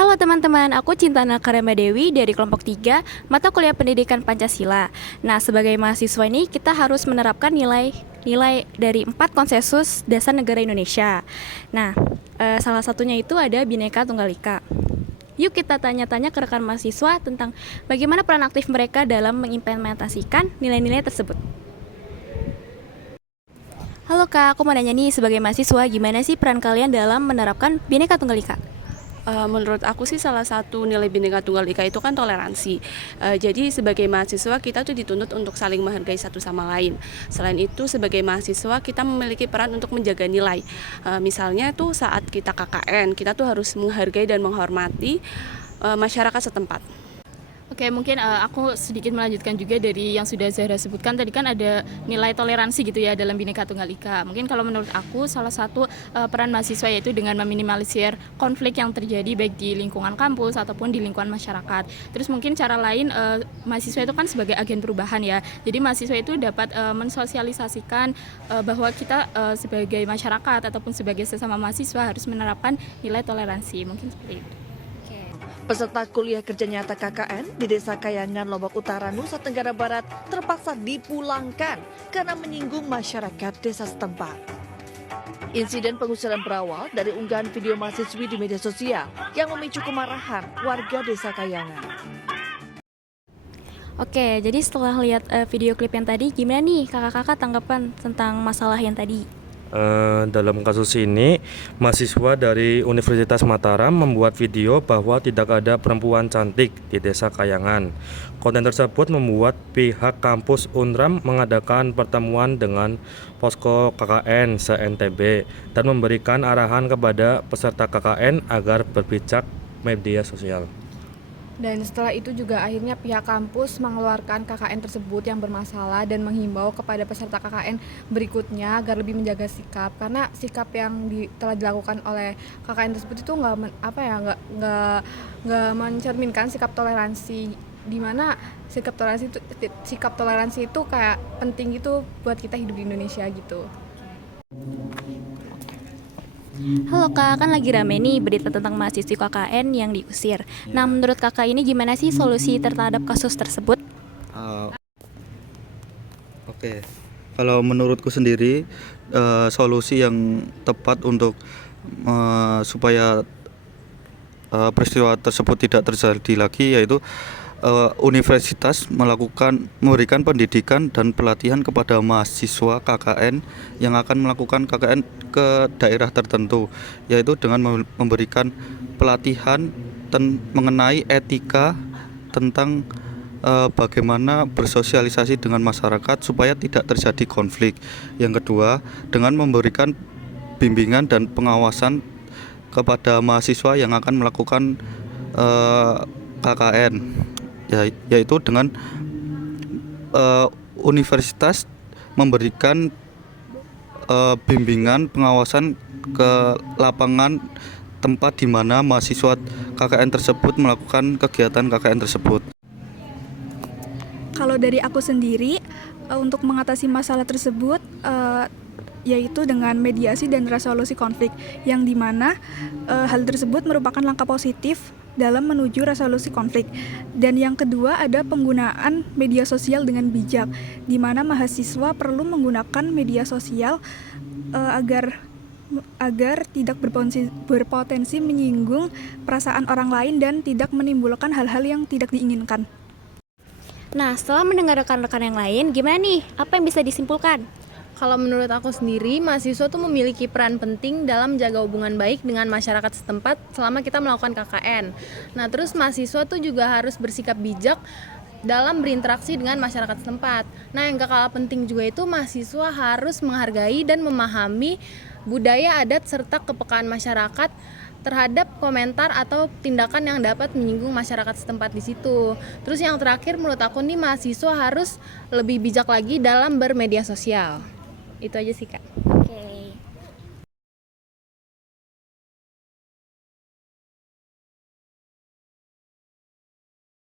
Halo teman-teman, aku Cintana Karema Dewi dari kelompok 3, mata kuliah Pendidikan Pancasila. Nah, sebagai mahasiswa ini kita harus menerapkan nilai dari 4 konsensus dasar negara Indonesia. Nah, salah satunya itu ada Bhinneka Tunggal Ika. Yuk kita tanya-tanya ke rekan mahasiswa tentang bagaimana peran aktif mereka dalam mengimplementasikan nilai-nilai tersebut. Halo Kak, aku mau nanya nih sebagai mahasiswa, gimana sih peran kalian dalam menerapkan Bhinneka Tunggal Ika? Menurut aku sih salah satu nilai Bhinneka Tunggal Ika itu kan toleransi. Jadi sebagai mahasiswa kita tuh dituntut untuk saling menghargai satu sama lain. Selain itu sebagai mahasiswa kita memiliki peran untuk menjaga nilai. Misalnya tuh saat kita KKN, kita tuh harus menghargai dan menghormati masyarakat setempat. Oke, mungkin aku sedikit melanjutkan juga dari yang sudah Zahra sebutkan. Tadi kan ada nilai toleransi gitu ya dalam Bhinneka Tunggal Ika. Mungkin kalau menurut aku salah satu peran mahasiswa yaitu dengan meminimalisir konflik yang terjadi baik di lingkungan kampus ataupun di lingkungan masyarakat. Terus mungkin cara lain mahasiswa itu kan sebagai agen perubahan ya. Jadi mahasiswa itu dapat mensosialisasikan bahwa kita sebagai masyarakat ataupun sebagai sesama mahasiswa harus menerapkan nilai toleransi. Mungkin seperti itu. Peserta kuliah kerja nyata KKN di Desa Kayangan, Lombok Utara, Nusa Tenggara Barat terpaksa dipulangkan karena menyinggung masyarakat desa setempat. Insiden pengusiran berawal dari unggahan video mahasiswi di media sosial yang memicu kemarahan warga Desa Kayangan. Oke, jadi setelah lihat video klip yang tadi, gimana nih kakak-kakak tanggapan tentang masalah yang tadi? Dalam kasus ini, mahasiswa dari Universitas Mataram membuat video bahwa tidak ada perempuan cantik di Desa Kayangan. Konten tersebut membuat pihak kampus Unram mengadakan pertemuan dengan posko KKN se-NTB dan memberikan arahan kepada peserta KKN agar berbijak media sosial. Dan setelah itu juga akhirnya pihak kampus mengeluarkan KKN tersebut yang bermasalah dan menghimbau kepada peserta KKN berikutnya agar lebih menjaga sikap, karena sikap yang telah dilakukan oleh KKN tersebut itu nggak mencerminkan sikap toleransi, di mana sikap toleransi itu kayak penting gitu buat kita hidup di Indonesia gitu. Halo Kak, kan lagi rame nih berita tentang mahasiswi KKN yang diusir. Nah, menurut Kakak ini gimana sih solusi terhadap kasus tersebut? Oke, kalau menurutku sendiri solusi yang tepat untuk supaya peristiwa tersebut tidak terjadi lagi yaitu universitas memberikan pendidikan dan pelatihan kepada mahasiswa KKN yang akan melakukan KKN ke daerah tertentu, yaitu dengan memberikan pelatihan mengenai etika tentang bagaimana bersosialisasi dengan masyarakat supaya tidak terjadi konflik. Yang kedua, dengan memberikan bimbingan dan pengawasan kepada mahasiswa yang akan melakukan KKN, yaitu dengan universitas memberikan bimbingan pengawasan ke lapangan tempat di mana mahasiswa KKN tersebut melakukan kegiatan KKN tersebut. Kalau dari aku sendiri, untuk mengatasi masalah tersebut yaitu dengan mediasi dan resolusi konflik, yang dimana hal tersebut merupakan langkah positif dalam menuju resolusi konflik. Dan yang kedua ada penggunaan media sosial dengan bijak, di mana mahasiswa perlu menggunakan media sosial agar tidak berpotensi menyinggung perasaan orang lain dan tidak menimbulkan hal-hal yang tidak diinginkan. Nah, setelah mendengar rekan-rekan yang lain, gimana nih? Apa yang bisa disimpulkan? Kalau menurut aku sendiri, mahasiswa tuh memiliki peran penting dalam menjaga hubungan baik dengan masyarakat setempat selama kita melakukan KKN. Nah, terus mahasiswa tuh juga harus bersikap bijak dalam berinteraksi dengan masyarakat setempat. Nah, yang gak kalah penting juga itu mahasiswa harus menghargai dan memahami budaya adat serta kepekaan masyarakat terhadap komentar atau tindakan yang dapat menyinggung masyarakat setempat di situ. Terus yang terakhir menurut aku nih, mahasiswa harus lebih bijak lagi dalam bermedia sosial. Itu aja sih Kak.